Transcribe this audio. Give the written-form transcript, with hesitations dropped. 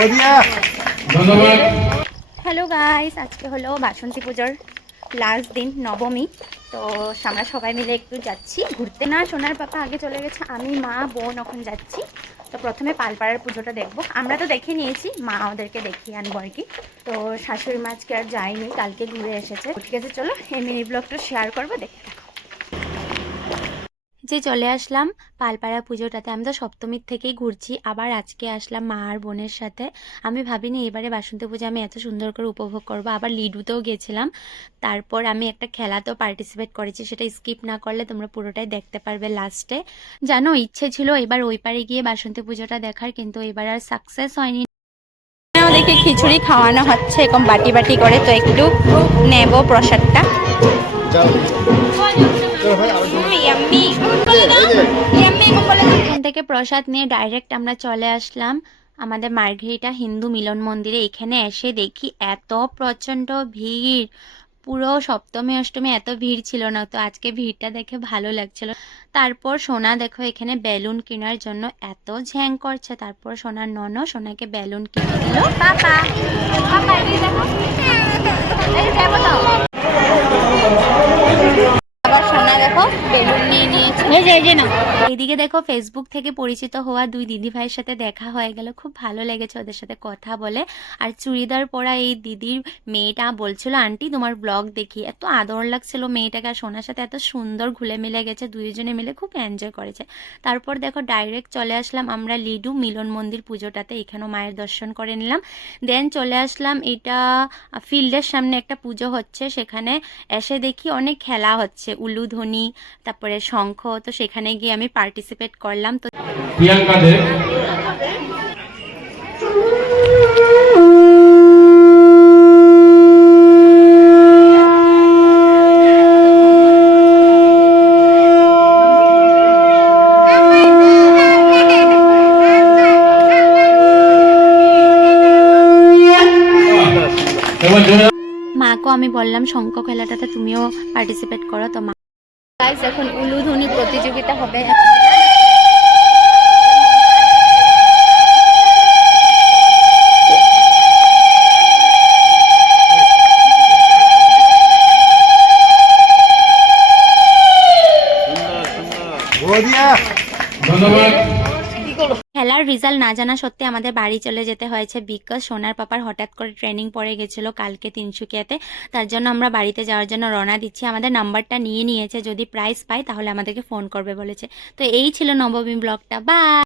ধন্যবাদ। Hello guys, আজকে হলো বাসন্তী পুজোর লাস্ট দিন, নবমী। তো আমরা সবাই মিলে একটু যাচ্ছি ঘুরতে। না, সোনার পাপা আগে চলে গেছে, আমি মা বোন এখন যাচ্ছি। তো প্রথমে পালপাড়ার পুজোটা দেখবো। আমরা তো দেখে নিয়েছি, মা ওদেরকে দেখিয়ে আনবো আর কি। তো শাশুড়ি মা আজকে আর যায়নি, কালকে ঘুরে এসেছে। ঠিক আছে, চলো এই মিনি ব্লগটা শেয়ার করবো, দেখতে থাকো। যে চলে আসলাম পালপাড়া পুজোটাতে। আমি তো সপ্তমীর থেকেই ঘুরছি, আবার আজকে আসলাম মা আর বোনের সাথে। আমি ভাবিনি এবারে বাসন্তী পুজো আমি এত সুন্দর করে উপভোগ করব। আবার লিডুতেও গেছিলাম। তারপর আমি একটা খেলাতেও পার্টিসিপেট করেছি, সেটা স্কিপ না করলে তোমরা পুরোটাই দেখতে পারবে লাস্টে। জানো, ইচ্ছে ছিল এবার ওই পারে গিয়ে বাসন্তী পুজোটা দেখার, কিন্তু এবার আর সাকসেস হয়নি। ওদেরকে খিচুড়ি খাওয়ানো হচ্ছে এরকম বাটি বাটি করে, তো একটু নেব প্রসাদটা। এখান থেকে প্রসাদ নিয়ে ডাইরেক্ট আমরা চলে আসলাম আমাদের মার্ঘেরিটা হিন্দু মিলন মন্দিরে। এখানে এসে দেখি এত প্রচণ্ড ভিড়, পুরো সপ্তমী অষ্টমী এত ভিড় ছিল না, তো আজকে ভিড়টা দেখে ভালো লাগছিল। তারপর সোনা দেখো এখানে বেলুন কেনার জন্য এত ঝ্যাং করছে। তারপর সোনার সোনাকে বেলুন কিনে দিল। পাপা পাপা আবার সোনা দেখো বেলুন নিয়ে নিয়েছে। এইদিকে দেখো ফেসবুক থেকে পরিচিত হওয়া দুই দিদি ভাইয়ের সাথে দেখা হয়ে গেল, খুব ভালো লেগেছে ওদের সাথে কথা বলে। আর চুড়িদার পরা এই দিদির মেয়েটা বলছিল, আন্টি তোমার ব্লগ দেখি, এত আদর লাগছিল মেয়েটাকে। আর সোনার সাথে এত সুন্দর ঘুলে মিলে গেছে, দুইজনে মিলে খুব এনজয় করেছে। তারপর দেখো ডাইরেক্ট চলে আসলাম আমরা লিডু মিলন মন্দির পুজোটাতে, এখানেও মায়ের দর্শন করে নিলাম। দেন চলে আসলাম এটা ফিল্ডের সামনে একটা পুজো হচ্ছে, সেখানে এসে দেখি অনেক খেলা হচ্ছে, উলুধ্বনি তারপরে শঙ্খ। তো সেখানে গিয়ে আমি পার্টিসিপেট করলাম। তো প্রিয়াঙ্কা দেব। মাকেও আমি বললাম শঙ্খ খেলাটাতে তুমিও পার্টিসিপেট করো। তো মা গাইস এখন উলুধ্বনি প্রতিযোগিতা হবে। ধন্যবাদ। খেলার রেজাল্ট না জানা সত্ত্বে আমাদের বাড়ি চলে যেতে হয়েছে, বিকজ সোনার পাপার হঠাৎ করে ট্রেনিং পড়ে গেছিল কালকে তিনসুকিয়াতে। তার জন্য আমরা বাড়িতে যাওয়ার জন্য রওনা দিচ্ছি। আমাদের নাম্বারটা নিয়ে নিয়েছে, যদি প্রাইজ পাই তাহলে আমাদেরকে ফোন করবে বলেছে। তো এই ছিল নবমী ব্লগটা। বাই।